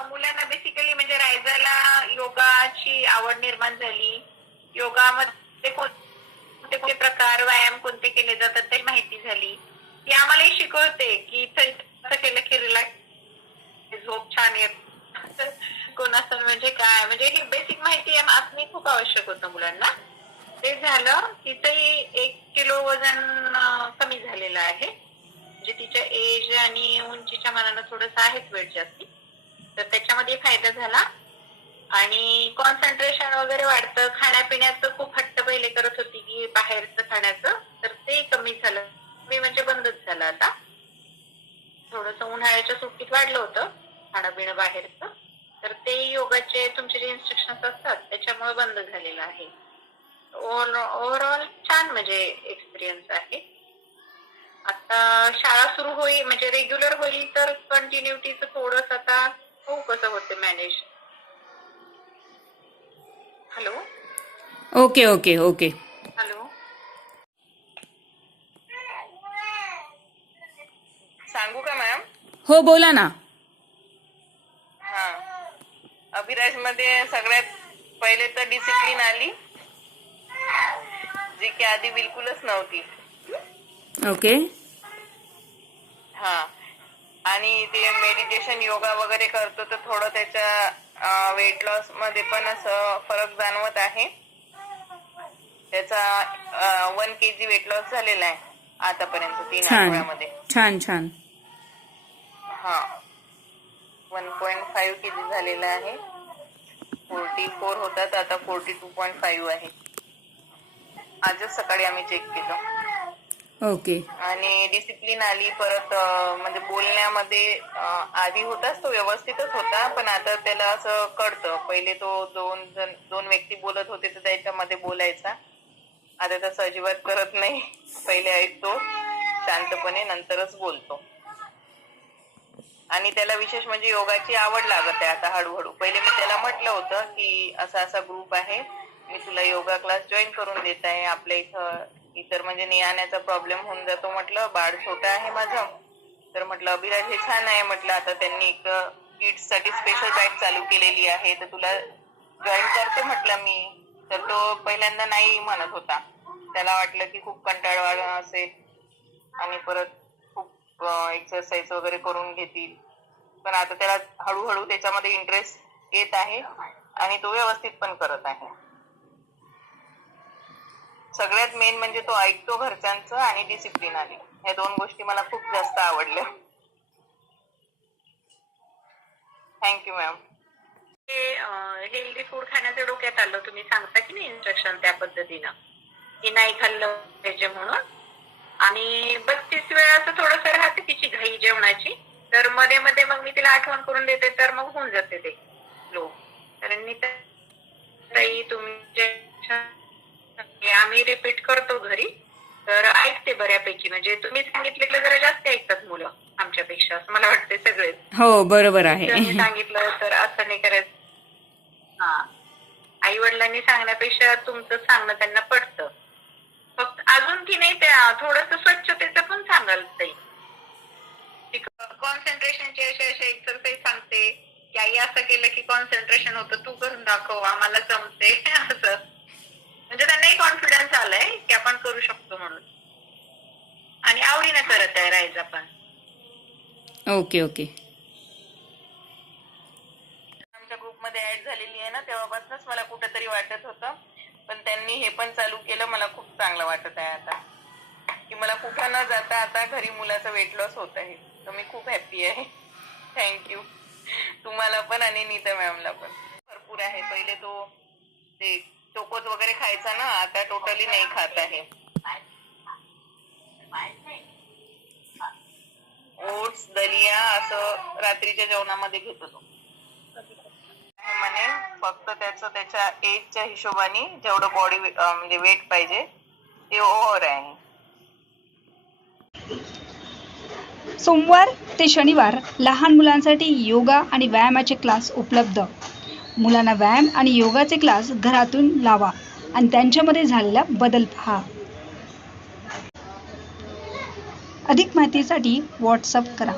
मुलांना बेसिकली म्हणजे रायझरला योगाची आवड निर्माण झाली. योगामध्ये कोणते कोणते प्रकार व्यायाम कोणते केले जातात ते माहिती झाली. ती आम्हालाही शिकवते की इथं केलं की रिलॅक्स झोप छान येत. कोणासन म्हणजे काय? म्हणजे ही बेसिक माहिती असणे खूप आवश्यक होतं मुलांना. ते झालं तिचंही एक किलो वजन कमी झालेलं आहे. म्हणजे तिच्या एज आणि उंचीच्या मनानं थोडस आहेच वेट जास्ती. तर त्याच्यामध्ये फायदा झाला. आणि कॉन्सन्ट्रेशन वगैरे वाढतं. खाण्यापिण्याचं खूप हट्ट पहिले करत होती की बाहेरचं खाण्याचं. तर ते कमी झालं. मी म्हणजे बंदच झालं आता. थोडस उन्हाळ्याच्या सुट्टीत वाढलं होतं. खाणं पिणं बाहेरचं. तर ते योगाचे तुमचे जे इन्स्ट्रक्शन असतात त्याच्यामुळे बंद झालेलं आहे. ओव्हरऑल छान म्हणजे एक्सपिरियन्स आहे. आता शाळा सुरू होईल म्हणजे रेग्युलर होईल तर कंटिन्युटीचं थोडस आता हो कसं होतं manage hello okay okay okay hello सांगू का मॅम हो बोला ना. हा. अभिराजमध्ये सगळ्यात पहिले तर डिसिप्लिन आली जी की आधी बिलकुलच नव्हती. ओके हा. आणि ते मेडिटेशन योगा वगैरे करतो तर थोडं त्याच्या वेट लॉसमध्ये पण असं फरक जाणवत आहे. त्याचा one K G weight loss झालेला आहे आतापर्यंत तीन आठवड्यामध्ये. छान छान. हा. One point five K G झालेला आहे. फोर्टी फोर होता तर आता फोर्टी टू पॉइंट फाईव्ह आहे. आजच सकाळी आम्ही चेक केलं. ओके. आणि डिसिप्लिन आली परत म्हणजे बोलण्यामध्ये आधी होताच तो व्यवस्थितच होता पण आता त्याला असं कळतं. पहिले तो दोन जण दोन व्यक्ती बोलत होते तर त्याच्यामध्ये बोलायचा. आता तसं अजिबात करत नाही. पहिले ऐकतो शांतपणे नंतरच बोलतो. आणि त्याला विशेष म्हणजे योगाची आवड लागत आहे आता हळूहळू. पहिले मी त्याला म्हटलं होतं की असा असा ग्रुप आहे. मी तुला योगा क्लास जॉईन करून देत आहे. आपल्या इथं इतर म्हणजे नेण्याचा प्रॉब्लेम होऊन जातो म्हटलं. बाळ छोटं आहे माझं. तर म्हटलं अभिराज हे छान आहे. म्हटलं आता त्यांनी एक किड्ससाठी स्पेशल बॅच चालू केलेली आहे. तर तुला जॉईन करते म्हटलं मी. तर तो पहिल्यांदा नाही म्हणत होता. त्याला वाटलं की खूप कंटाळवाणं असेल. आणि परत खूप एक्सरसाइज वगैरे करून घेतील. पण आता त्याला हळूहळू त्याच्यामध्ये इंटरेस्ट येत आहे. आणि तो व्यवस्थित पण करत आहे. सगळ्यात मेन म्हणजे तो ऐकतो घरच्यांचं आणि डिसिप्लिन आली ह्या दोन गोष्टी मला खूप जास्त आवडल्या. थँक्यू मॅम ते हेल्दी फूड खाण्याचं डोक्यात आलं. तुम्ही सांगता की नाही इन्स्ट्रक्शन त्या पद्धतीनं? की नाही खाल्लं पाहिजे म्हणून? आणि बत्तीस वेळाचं थोडस राहते तिची घाई जेवणाची. तर मध्ये मध्ये मग मी तिला आठवण करून देते तर मग होऊन जाते ते. लो. कारण मी तर तुम्ही आम्ही रिपीट करतो घरी. तर ऐकते बऱ्यापैकी. म्हणजे तुम्ही सांगितलेलं जरा जास्त ऐकतात मुलं आमच्यापेक्षा. असं मला वाटते सगळेच. हो बरोबर आहे. सांगितलं तर असं नाही करायचं हा. आई वडिलांनी सांगण्यापेक्षा तुमचं सांगणं त्यांना पटतं. फक्त अजून की नाही त्या थोडस स्वच्छतेचं पण सांगाल ताई कॉन्सन्ट्रेशनचे असे असे एक्सरसाइज सांगते. की आई असं केलं की कॉन्सन्ट्रेशन होतं तू करून दाखव आम्हाला जमते असं. म्हणजे त्यांनाही कॉन्फिडन्स आलाय की आपण करू शकतो म्हणून. आणि आवडीनं करत आहे राहायचं पण ओके ओके. आमच्या ग्रुपमध्ये ऍड झालेली आहे ना तेव्हापासूनच मला कुठेतरी वाटत होतं. पण त्यांनी हे पण चालू केलं मला खूप चांगलं वाटत आहे आता. की मला कुठं न जाता आता घरी मुलाचा वेट लॉस होत आहे. तर मी खूप हॅप्पी आहे. थँक्यू तुम्हाला पण आणि नीता मॅमला पण. भरपूर आहे. पहिले तो ते चोकोज वगैरे खायचा ना आता टोटली नाही खात आहे. ओट्स दलिया असं रात्रीच्या जेवणामध्ये घेतो होतो म्हणे फक्त त्याचं त्याच्या एजच्या हिशोबाने जेवढं बॉडी म्हणजे वेट पाहिजे ते ओव्हर आहे. सोमवार ते शनिवार लहान मुलांसाठी योगा आणि व्यायामाचे क्लास उपलब्ध. मुलांना व्यायाम आणि योगाचे क्लास घरातून लावा आणि त्यांच्यामध्ये झालेला बदल पहा. अधिक माहितीसाठी व्हॉट्सअप करा.